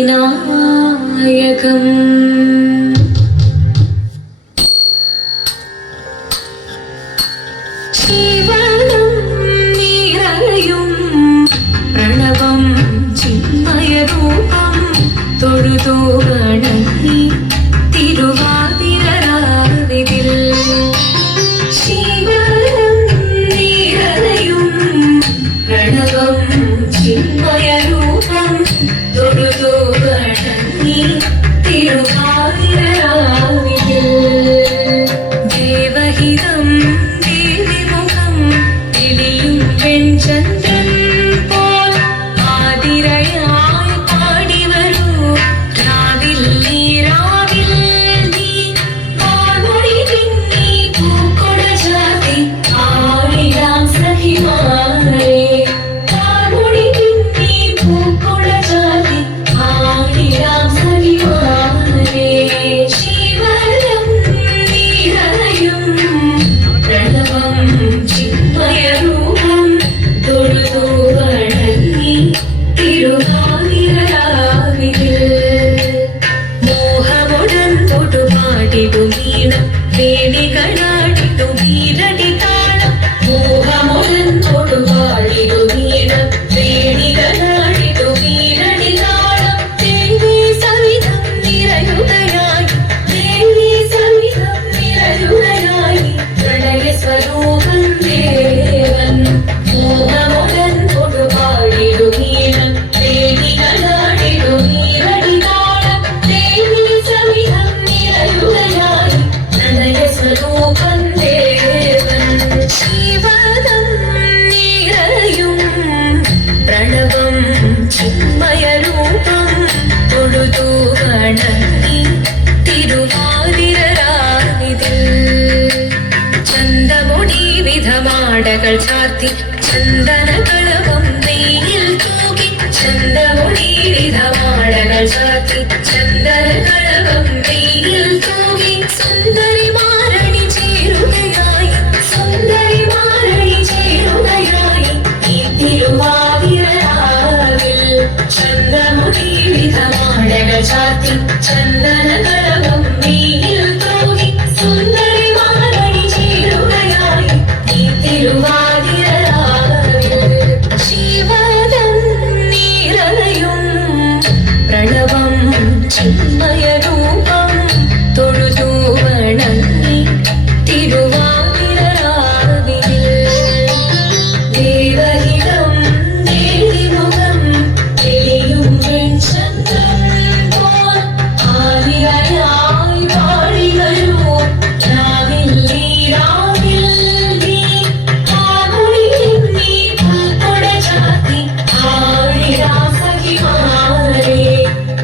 വിനായകം ശിവനം നിറയും പ്രണവം ചിന്മയരൂപം തൊഴുതോ വണങ്ങി തിരുവാതിരരാവിതിൽ ശിവനം നിറയും പ്രണവം ചിന്മയരൂപം തൊഴുതോ വണങ്ങി തിരുവാതിരരാവിതിൽ ദേവഹിതം ചന്ദ്രൻ പോൽ ആതിരയായി പാടി വരൂ രാവിൽ നീ പാമൊഴി പിന്നി പൂക്കൊട ചാത്തി ആടിടാം സഖിമാരെ പാമൊഴി പിന്നി പൂക്കൊട ചാത്തി ആടിടാം സഖിമാരെ ശിവനം നിറയും പ്രണവം ചിന്മയരൂപം തൊഴുതോ വണങ്ങി തിരുവാതിരരാവിതിൽ മോഹമുടൻ തൊടുപാടിടും ഈണം വേണികളാടിടും ഈരടി താളം മോഹമുടൻ തൊടുപാടിടും ഈണം വേണികളാടിടും ഈരടി താളം ദേവി സവിധം നിറയുകയായി ദേവി സവിധം നിറയുകയായി പ്രണയ സ്വരൂപം ദേവൻ മോഹമുടൻ തൊടുപാടിടും ഈണം വേണികളാടിടും ഈരടി താളം ദേവി സവിധം നിറയുകയായി പ്രണയ സ്വരൂപം ദേവൻ ശിവനം നിറയും പ്രണവം ചിന്മയരൂപം തൊഴുതോ വണങ്ങി തിരുവാതിരരാവിതിൽ ചന്തമുടി വിധമാടകൾ ചാർത്തി ചന്ദനകളവം നെയ്യിൽ തൂകി ചന്തമുടി വിധമാടകൾ ചാർത്തി ചന്ദനകളവം നെയ്യിൽ തൂകി സുന്ദരിമാരണി ചേരുകയായി സുന്ദരിമാരണി ചേരുകയായി ഈ തിരുവാതിരരാവിൽ ചന്തമുടി വിധമാടകൾ ചാർത്തി ചന്ദനകളവം നെയ്യിൽ തൂകി സുന്ദരിമാരണി ചേരുകയായി ഈ തിരുവാതിരരാവിൽ ശിവനം നിറയും പ്രണവം ചിന്മയരൂപം തൊഴുതോ വണങ്ങി തിരുവാതിരരാവിൽ ദേവഹിതം ദേവിമുഖം തെളിയും വെൺചന്ദ്രൻ പോൽ ആതിരയായി പാടി വരൂ രാവിൽ നീ പാമൊഴി പിന്നി പൂക്കൊട ചാത്തി ആടിടാം സഖിമാരെ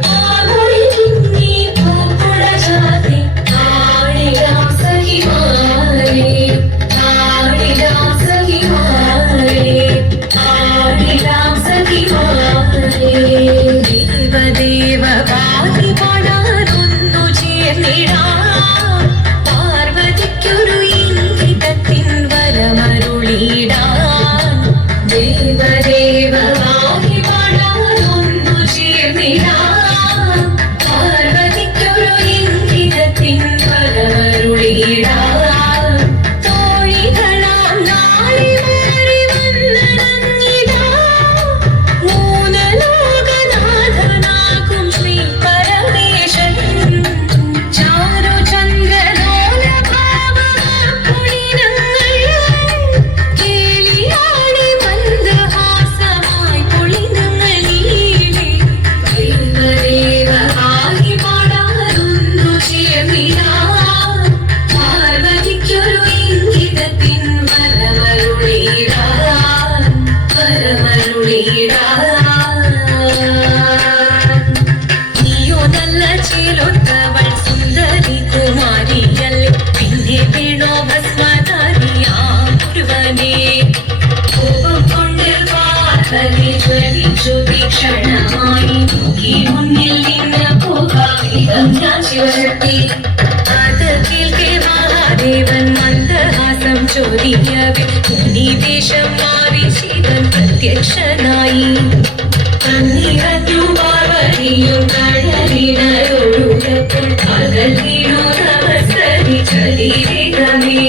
പാമൊഴി പിന്നി പൂക്കൊട ചാത്തി ആടിടാം സഖിമാരെ ആടിടാം സഖിമാരെ ആടിടാം സഖിമാരെ ദേവദേവ പാതി പാടാനൊന്നു ചേർന്നിടാം പാർവതിക്കൊരു ഇംഗിതത്തിൻ വരമരുളിടാൻ ദേവദേവ പാതി പാടാനൊന്നു ചേർന്നിടാം പാർവതിക്കൊരു ഇംഗിതത്തിൻ വരമരുളിടാൻ തോഴികളാം നാളെ മാറി വന്നണഞ്ഞിടാം മൂലലോകനാഥനാകും ശ്രീ പരമേശൻ ചാരു ചന്ദ്രലോല ഭാവമാക്കുളിനങ്ങൾ കേളിയാടി മന്ദഹാസമായി പൊളിനങ്ങൾ നീളെ ദേവദേവ ആകി പാടാനൊന്നു ചേർന്നിടാം പാർവതിക്കൊരു ഇംഗിതത്തിൻ വരമരുളിടാൻ നീയോ നല്ല ചേലൊത്തവൾ സുന്ദരി കുമാരിയല്ലേ പിന്നെ വീണോ ഭസ്മധാരിയാം ഒരുവനെ കോപം കൊണ്ട് പാർവതി ജ്വലിച്ചു തീക്ഷണമായി നോക്കി മുന്നിൽ നിന്ന് പോകാം ഞാൻ ശിവശക്തി അത് കേൾക്കെ മഹാദേവൻ മന്ദഹാസം ചോദിക്കവേ മുനിവേഷം മാറി ശിവൻ പ്രത്യക്ഷനായി കണ്ണിറഞ്ഞു പാർവതിയോ ചൊല്ലും കടലിനൊഴുകപ്പോൾ അകലിനു നമസ്തരി ചലിരമേ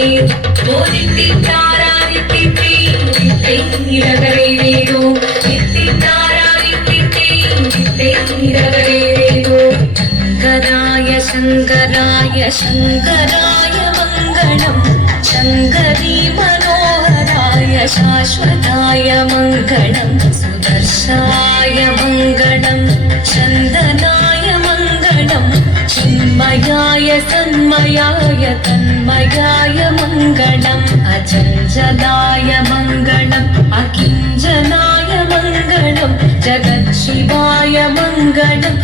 ശങ്കരായ ശങ്കരായ മംഗളം ശങ്കരീ മനോഹരായ ശാശ്വതായ മംഗളം സുദർശായ മംഗളം ചന്ദനായ മംഗളം ചിന്മയായ സന്മയായ തന്മയായ മംഗളം അചഞ്ചലായ മംഗളം അകിഞ്ചനായ മംഗളം ജഗത് ശിവായ മംഗളം